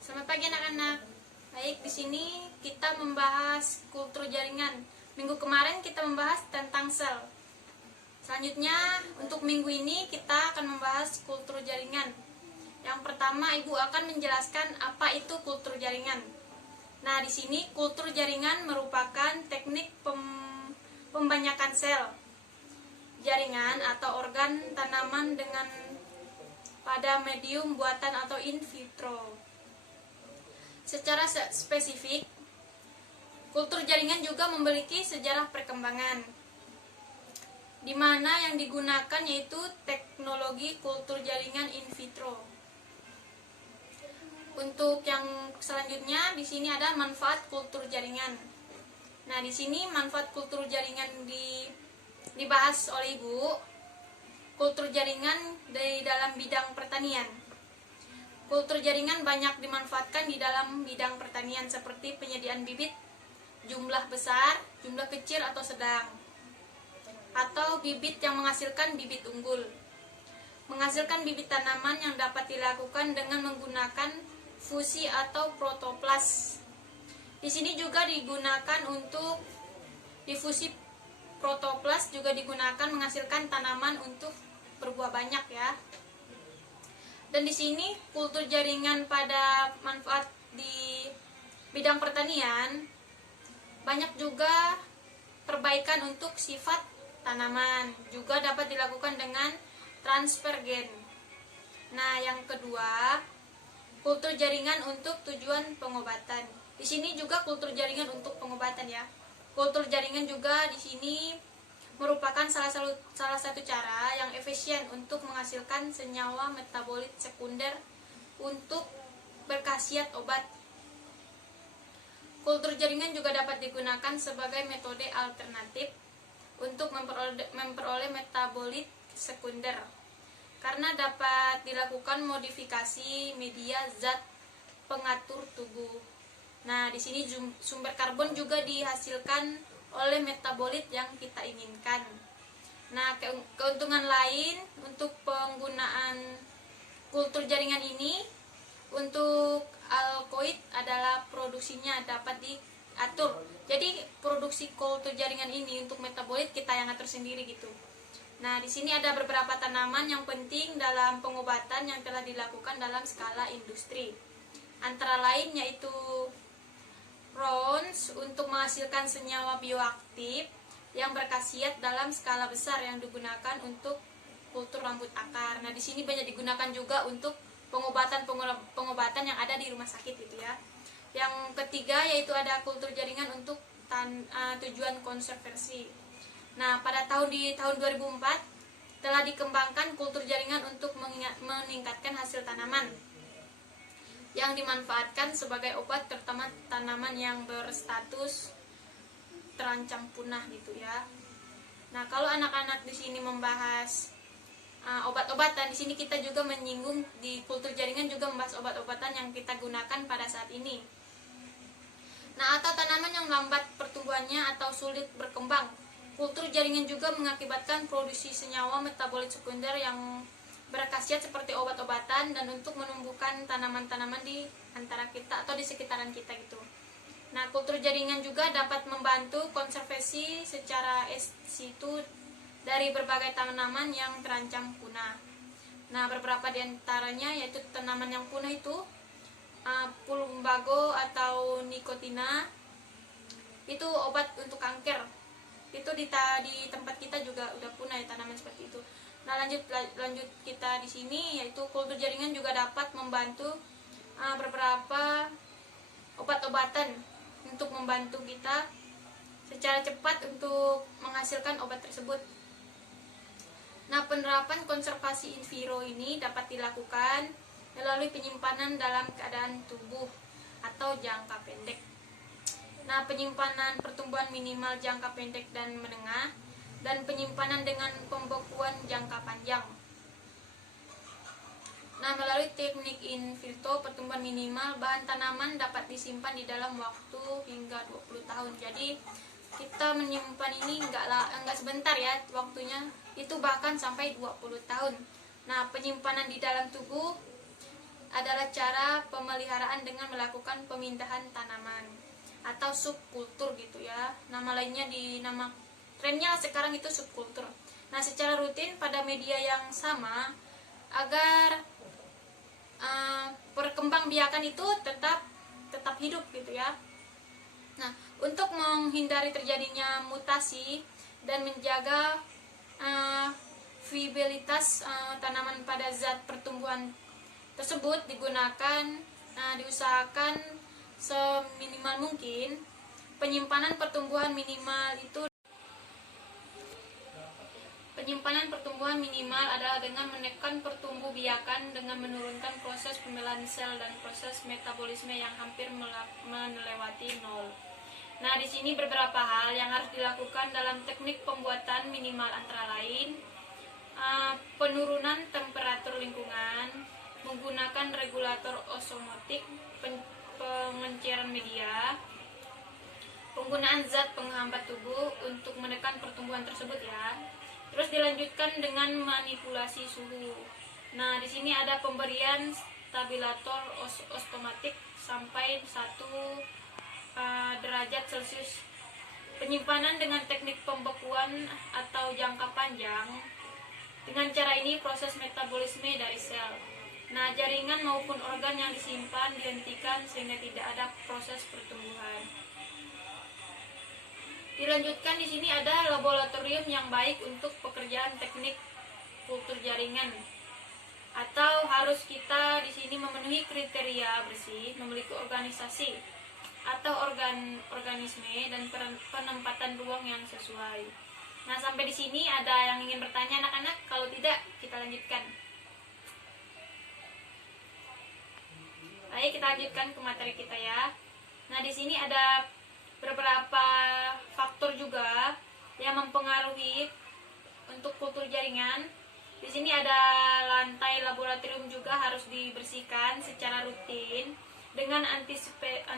Selamat pagi anak-anak. Baik, di sini kita membahas kultur jaringan. Minggu kemarin kita membahas tentang sel. Selanjutnya untuk minggu ini kita akan membahas kultur jaringan. Yang pertama, Ibu akan menjelaskan apa itu kultur jaringan. Nah, di sini kultur jaringan merupakan teknik pembanyakan sel jaringan atau organ tanaman dengan pada medium buatan atau in vitro. Secara spesifik, kultur jaringan juga memiliki sejarah perkembangan, di mana yang digunakan yaitu teknologi kultur jaringan in vitro. Untuk yang selanjutnya, di sini ada manfaat kultur jaringan. Nah, di sini manfaat kultur jaringan dibahas oleh Ibu. Kultur jaringan di dalam bidang pertanian. Kultur jaringan banyak dimanfaatkan di dalam bidang pertanian seperti penyediaan bibit, jumlah besar, jumlah kecil atau sedang, atau bibit yang menghasilkan bibit unggul. Menghasilkan bibit tanaman yang dapat dilakukan dengan menggunakan fusi atau protoplas. Di sini juga digunakan untuk difusi protoplas, juga digunakan menghasilkan tanaman untuk berbuah banyak ya. Dan di sini kultur jaringan pada manfaat di bidang pertanian banyak juga perbaikan untuk sifat tanaman, juga dapat dilakukan dengan transfer gen. Nah, yang kedua, kultur jaringan untuk tujuan pengobatan. Di sini juga kultur jaringan untuk pengobatan ya. Kultur jaringan juga di sini merupakan salah satu cara yang efisien untuk menghasilkan senyawa metabolit sekunder untuk berkhasiat obat. Kultur jaringan juga dapat digunakan sebagai metode alternatif untuk memperoleh metabolit sekunder, karena dapat dilakukan modifikasi media zat pengatur tubuh. Nah, di sini sumber karbon juga dihasilkan oleh metabolit yang kita inginkan. Nah, keuntungan lain untuk penggunaan kultur jaringan ini, untuk alkoid adalah produksinya dapat diatur. Jadi produksi kultur jaringan ini untuk metabolit kita yang atur sendiri gitu. Nah, di sini ada beberapa tanaman yang penting dalam pengobatan yang telah dilakukan dalam skala industri. Antara lain yaitu Rons untuk menghasilkan senyawa bioaktif yang berkhasiat dalam skala besar yang digunakan untuk kultur rambut akar. Nah, di sini banyak digunakan juga untuk pengobatan yang ada di rumah sakit gitu ya. Yang ketiga yaitu ada kultur jaringan untuk tujuan konservasi. Nah, pada tahun 2004 telah dikembangkan kultur jaringan untuk meningkatkan hasil tanaman yang dimanfaatkan sebagai obat, terutama tanaman yang berstatus terancam punah gitu ya. Nah, kalau anak-anak di sini membahas obat-obatan, di sini kita juga menyinggung di kultur jaringan juga membahas obat-obatan yang kita gunakan pada saat ini. Nah, atau tanaman yang lambat pertumbuhannya atau sulit berkembang. Kultur jaringan juga mengakibatkan produksi senyawa metabolit sekunder yang berkhasiat seperti obat-obatan dan untuk menumbuhkan tanaman-tanaman di antara kita atau di sekitaran kita gitu. Nah, kultur jaringan juga dapat membantu konservasi secara ex situ dari berbagai tanaman yang terancam punah. Nah, beberapa di antaranya yaitu tanaman yang punah itu Plumbago atau Nicotina, itu obat untuk kanker. Itu di tempat kita juga udah punah ya tanaman seperti itu. Nah, lanjut kita di sini yaitu kultur jaringan juga dapat membantu beberapa obat-obatan untuk membantu kita secara cepat untuk menghasilkan obat tersebut. Nah, penerapan konservasi in vitro ini dapat dilakukan melalui penyimpanan dalam keadaan tubuh atau jangka pendek. Nah, penyimpanan pertumbuhan minimal jangka pendek dan menengah, dan penyimpanan dengan pembekuan jangka panjang. Nah, melalui teknik in vitro pertumbuhan minimal, bahan tanaman dapat disimpan di dalam waktu hingga 20 tahun. Jadi kita menyimpan ini enggak sebentar ya waktunya, itu bahkan sampai 20 tahun. Nah, penyimpanan di dalam tubuh adalah cara pemeliharaan dengan melakukan pemindahan tanaman atau subkultur gitu ya. Nama lainnya trennya sekarang itu subkultur. Nah, secara rutin pada media yang sama agar perkembangbiakan itu tetap hidup gitu ya. Nah, untuk menghindari terjadinya mutasi dan menjaga viabilitas tanaman pada zat pertumbuhan tersebut diusahakan seminimal mungkin penyimpanan pertumbuhan minimal adalah dengan menekan pertumbuhbiakan dengan menurunkan proses pembelahan sel dan proses metabolisme yang hampir melewati nol. Nah, di sini beberapa hal yang harus dilakukan dalam teknik pembuatan minimal antara lain penurunan temperatur lingkungan, menggunakan regulator osmotik, pengenceran media, penggunaan zat penghambat tubuh untuk menekan pertumbuhan tersebut ya. Terus dilanjutkan dengan manipulasi suhu. Nah, di sini ada pemberian stabilator osmotik sampai 1 derajat Celcius. Penyimpanan dengan teknik pembekuan atau jangka panjang. Dengan cara ini proses metabolisme dari sel. Nah, jaringan maupun organ yang disimpan dihentikan sehingga tidak ada proses pertumbuhan. Dilanjutkan di sini ada laboratorium yang baik untuk pekerjaan teknik kultur jaringan. Atau harus kita di sini memenuhi kriteria bersih, memiliki organisasi atau organisme dan penempatan ruang yang sesuai. Nah, sampai di sini ada yang ingin bertanya anak-anak? Kalau tidak, kita lanjutkan. Baik, kita lanjutkan ke materi kita ya. Nah, di sini ada beberapa faktor juga yang mempengaruhi untuk kultur jaringan. Di sini ada lantai laboratorium juga harus dibersihkan secara rutin dengan antiseptik.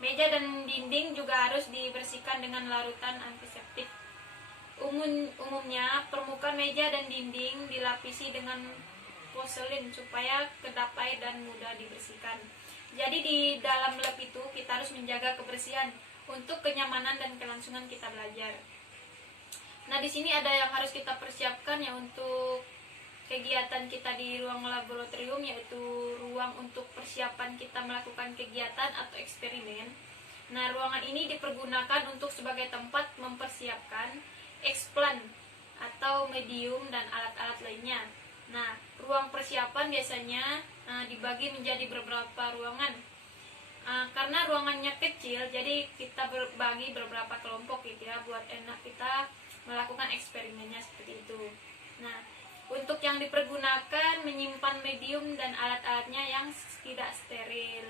Meja dan dinding juga harus dibersihkan dengan larutan antiseptik. Umumnya permukaan meja dan dinding dilapisi dengan poselin supaya kedap air dan mudah dibersihkan. Jadi di dalam lab itu kita harus menjaga kebersihan untuk kenyamanan dan kelangsungan kita belajar. Nah, di sini ada yang harus kita persiapkan ya untuk kegiatan kita di ruang laboratorium, yaitu ruang untuk persiapan kita melakukan kegiatan atau eksperimen. Nah, ruangan ini dipergunakan untuk sebagai tempat mempersiapkan eksplan atau medium dan alat-alat lainnya. Nah, ruang persiapan biasanya dibagi menjadi beberapa ruangan. Karena ruangannya kecil, jadi kita berbagi beberapa kelompok gitu ya, buat enak kita melakukan eksperimennya seperti itu. Nah, untuk yang dipergunakan menyimpan medium dan alat-alatnya yang tidak steril.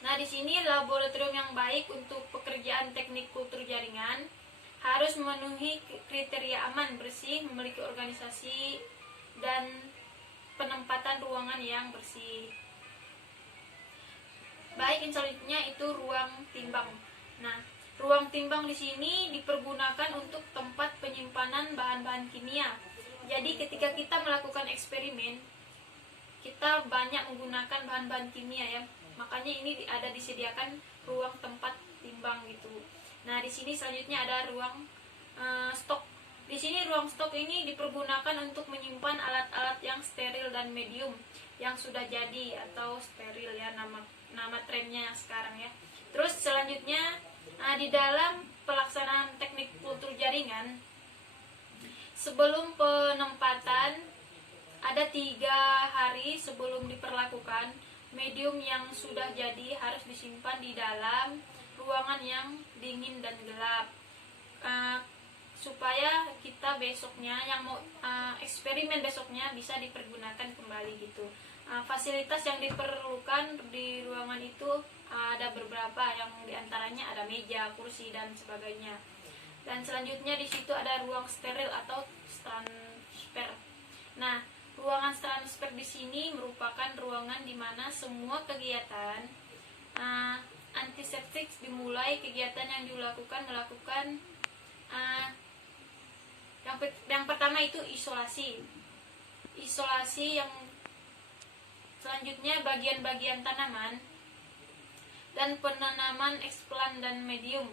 Nah, di sini laboratorium yang baik untuk pekerjaan teknik kultur jaringan harus memenuhi kriteria aman, bersih, memiliki organisasi dan penempatan ruangan yang bersih. Baik, yang selanjutnya itu ruang timbang. Nah, ruang timbang di sini dipergunakan untuk tempat penyimpanan bahan-bahan kimia. Jadi ketika kita melakukan eksperimen, kita banyak menggunakan bahan-bahan kimia ya. Makanya ini ada disediakan ruang tempat timbang gitu. Nah, di sini selanjutnya ada ruang stok. Di sini ruang stok ini dipergunakan untuk menyimpan alat-alat yang steril dan medium yang sudah jadi atau steril ya, nama trennya sekarang ya. Terus selanjutnya di dalam pelaksanaan teknik kultur jaringan, sebelum penempatan ada 3 hari sebelum diperlakukan, medium yang sudah jadi harus disimpan di dalam ruangan yang dingin dan gelap, supaya kita besoknya yang mau eksperimen besoknya bisa dipergunakan kembali gitu. Fasilitas yang diperlukan di ruangan itu ada beberapa, yang diantaranya ada meja, kursi dan sebagainya. Dan selanjutnya di situ ada ruang steril atau transfer. Nah, ruangan transfer di sini merupakan ruangan di mana semua kegiatan antiseptik dimulai. Kegiatan yang melakukan yang pertama itu isolasi. isolasi. Yang selanjutnya bagian-bagian tanaman dan penanaman eksplan dan medium.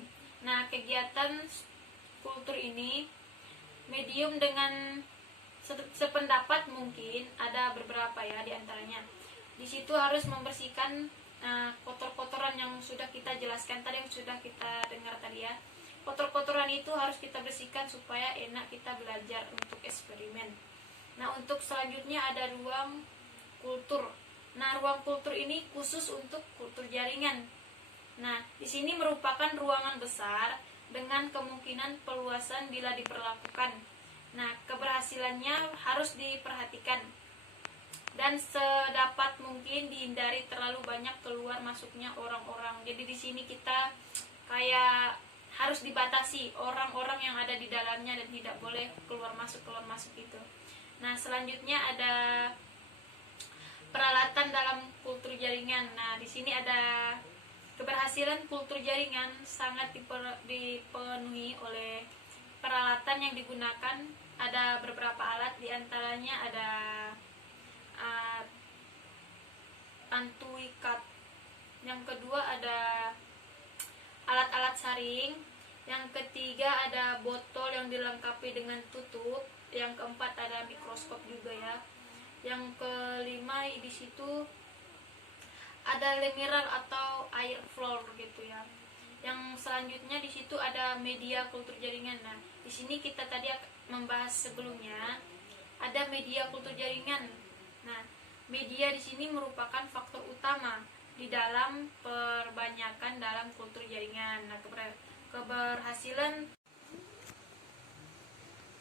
Nah, kegiatan kultur ini medium dengan sependapat mungkin ada beberapa ya diantaranya. Di situ harus membersihkan kotor-kotoran yang sudah kita jelaskan tadi, yang sudah kita dengar tadi ya. Kotor-kotoran itu harus kita bersihkan supaya enak kita belajar untuk eksperimen. Nah, untuk selanjutnya ada ruang kultur. Nah, ruang kultur ini khusus untuk kultur jaringan. Nah, di sini merupakan ruangan besar dengan kemungkinan peluasan bila diperlakukan. Nah, keberhasilannya harus diperhatikan dan sedapat mungkin dihindari terlalu banyak keluar masuknya orang-orang. Jadi di sini kita kayak harus dibatasi orang-orang yang ada di dalamnya dan tidak boleh keluar masuk itu. Nah, selanjutnya ada peralatan dalam kultur jaringan. Nah, di sini ada keberhasilan kultur jaringan sangat dipenuhi oleh peralatan yang digunakan. Ada beberapa alat, diantaranya ada pantuikat. Yang kedua ada alat-alat saring. Yang ketiga ada botol yang dilengkapi dengan tutup. Yang keempat ada mikroskop juga ya. Yang kelima di situ ada lemiral atau air floor gitu ya. Yang selanjutnya di situ ada media kultur jaringan. Nah, di sini kita tadi membahas sebelumnya ada media kultur jaringan. Nah, media di sini merupakan faktor utama di dalam perbanyakan dalam kultur jaringan. Nah, keberhasilan.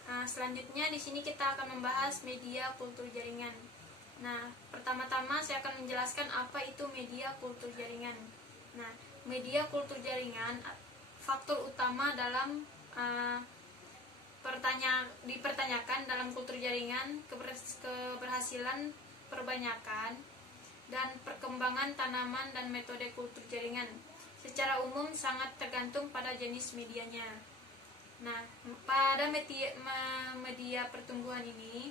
Nah, selanjutnya di sini kita akan membahas media kultur jaringan. Nah, pertama-tama saya akan menjelaskan apa itu media kultur jaringan. Nah, media kultur jaringan faktor utama dalam dipertanyakan dalam kultur jaringan keberhasilan perbanyakan dan perkembangan tanaman dan metode kultur jaringan. Secara umum sangat tergantung pada jenis medianya. Nah, pada media pertumbuhan ini,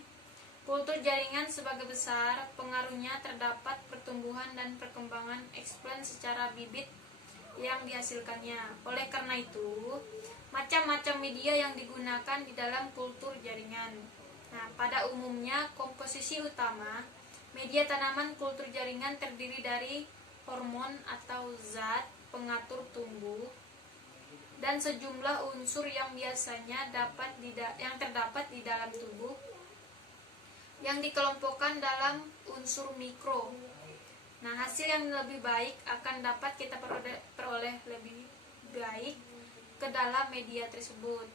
kultur jaringan sebagai besar pengaruhnya terdapat pertumbuhan dan perkembangan eksplan secara bibit yang dihasilkannya. Oleh karena itu, macam-macam media yang digunakan di dalam kultur jaringan. Nah, pada umumnya komposisi utama media tanaman kultur jaringan terdiri dari hormon atau zat pengatur tumbuh dan sejumlah unsur yang biasanya terdapat di dalam tubuh yang dikelompokkan dalam unsur mikro. Nah, hasil yang lebih baik akan dapat kita peroleh lebih baik ke dalam media tersebut.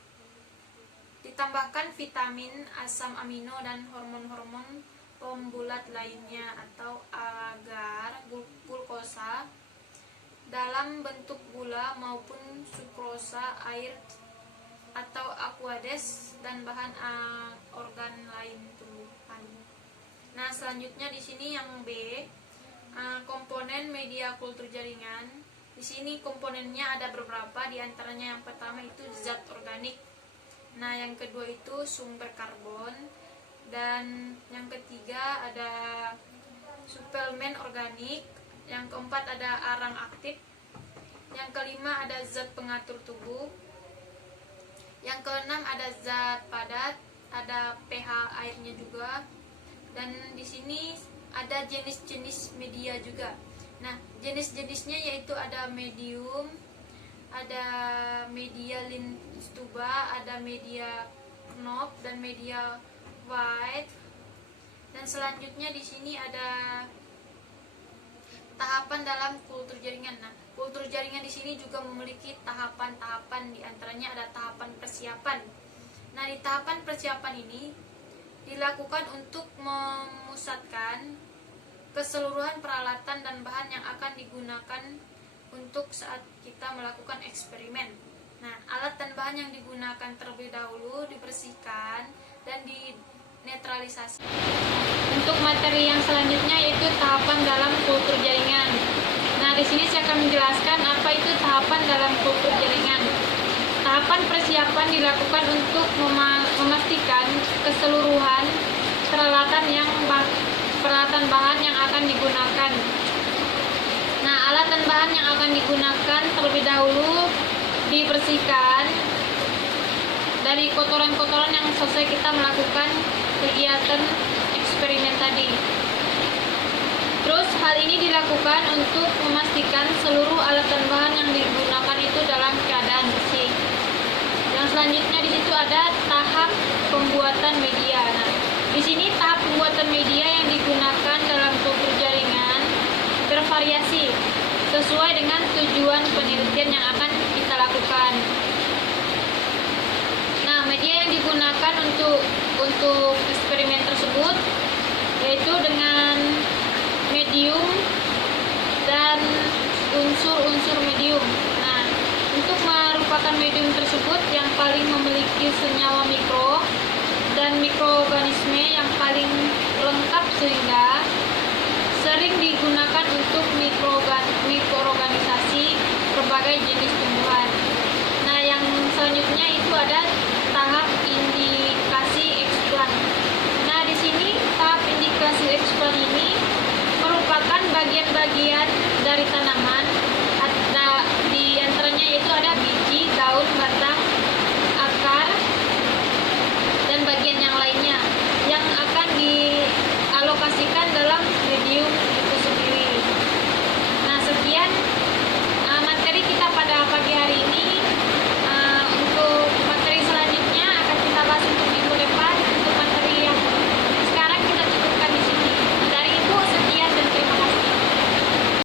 Ditambahkan vitamin, asam amino, dan hormon-hormon pembulat lainnya atau agar glukosa dalam bentuk gula maupun sukrosa, air atau aqueous dan bahan organ lain tumbuhan. Nah, selanjutnya di sini yang B, komponen media kultur jaringan. Di sini komponennya ada beberapa, diantaranya yang pertama itu zat organik. Nah, yang kedua itu sumber karbon, dan yang ketiga ada suplemen organik. Yang keempat ada arang aktif. Yang kelima ada zat pengatur tubuh. Yang keenam ada zat padat, ada pH airnya juga. Dan di sini ada jenis-jenis media juga. Nah, jenis-jenisnya yaitu ada medium, ada media linstuba, ada media knob dan media white. Dan selanjutnya di sini ada tahapan dalam kultur jaringan. Nah, kultur jaringan di sini juga memiliki tahapan-tahapan, diantaranya ada tahapan persiapan. Nah, di tahapan persiapan ini dilakukan untuk memusatkan keseluruhan peralatan dan bahan yang akan digunakan untuk saat kita melakukan eksperimen. Nah, alat dan bahan yang digunakan terlebih dahulu dibersihkan dan dinetralisasi. Untuk materi yang selanjutnya yaitu tahapan dalam kultur jaringan. Nah, di sini saya akan menjelaskan apa itu tahapan dalam kultur jaringan. Tahapan persiapan dilakukan untuk memastikan keseluruhan peralatan bahan yang akan digunakan. Nah, alat dan bahan yang akan digunakan terlebih dahulu dibersihkan dari kotoran-kotoran yang selesai kita melakukan kegiatan eksperimen tadi. Terus hal ini dilakukan untuk memastikan seluruh alat dan bahan yang digunakan itu dalam keadaan bersih. Yang selanjutnya di situ ada tahap pembuatan media. Nah, di sini tahap pembuatan media yang digunakan dalam kultur jaringan bervariasi sesuai dengan tujuan penelitian yang akan kita lakukan. Nah, media yang digunakan untuk eksperimen tersebut yaitu dengan medium dan unsur-unsur medium. Nah, untuk merupakan medium tersebut yang paling memiliki senyawa mikro dan mikroorganisme yang paling lengkap sehingga sering digunakan untuk mikroorganisasi berbagai jenis tumbuhan. Nah, yang selanjutnya itu ada tahap indikasi eksplan. Nah, di sini tahap indikasi eksplan ini merupakan bagian-bagian dari tanaman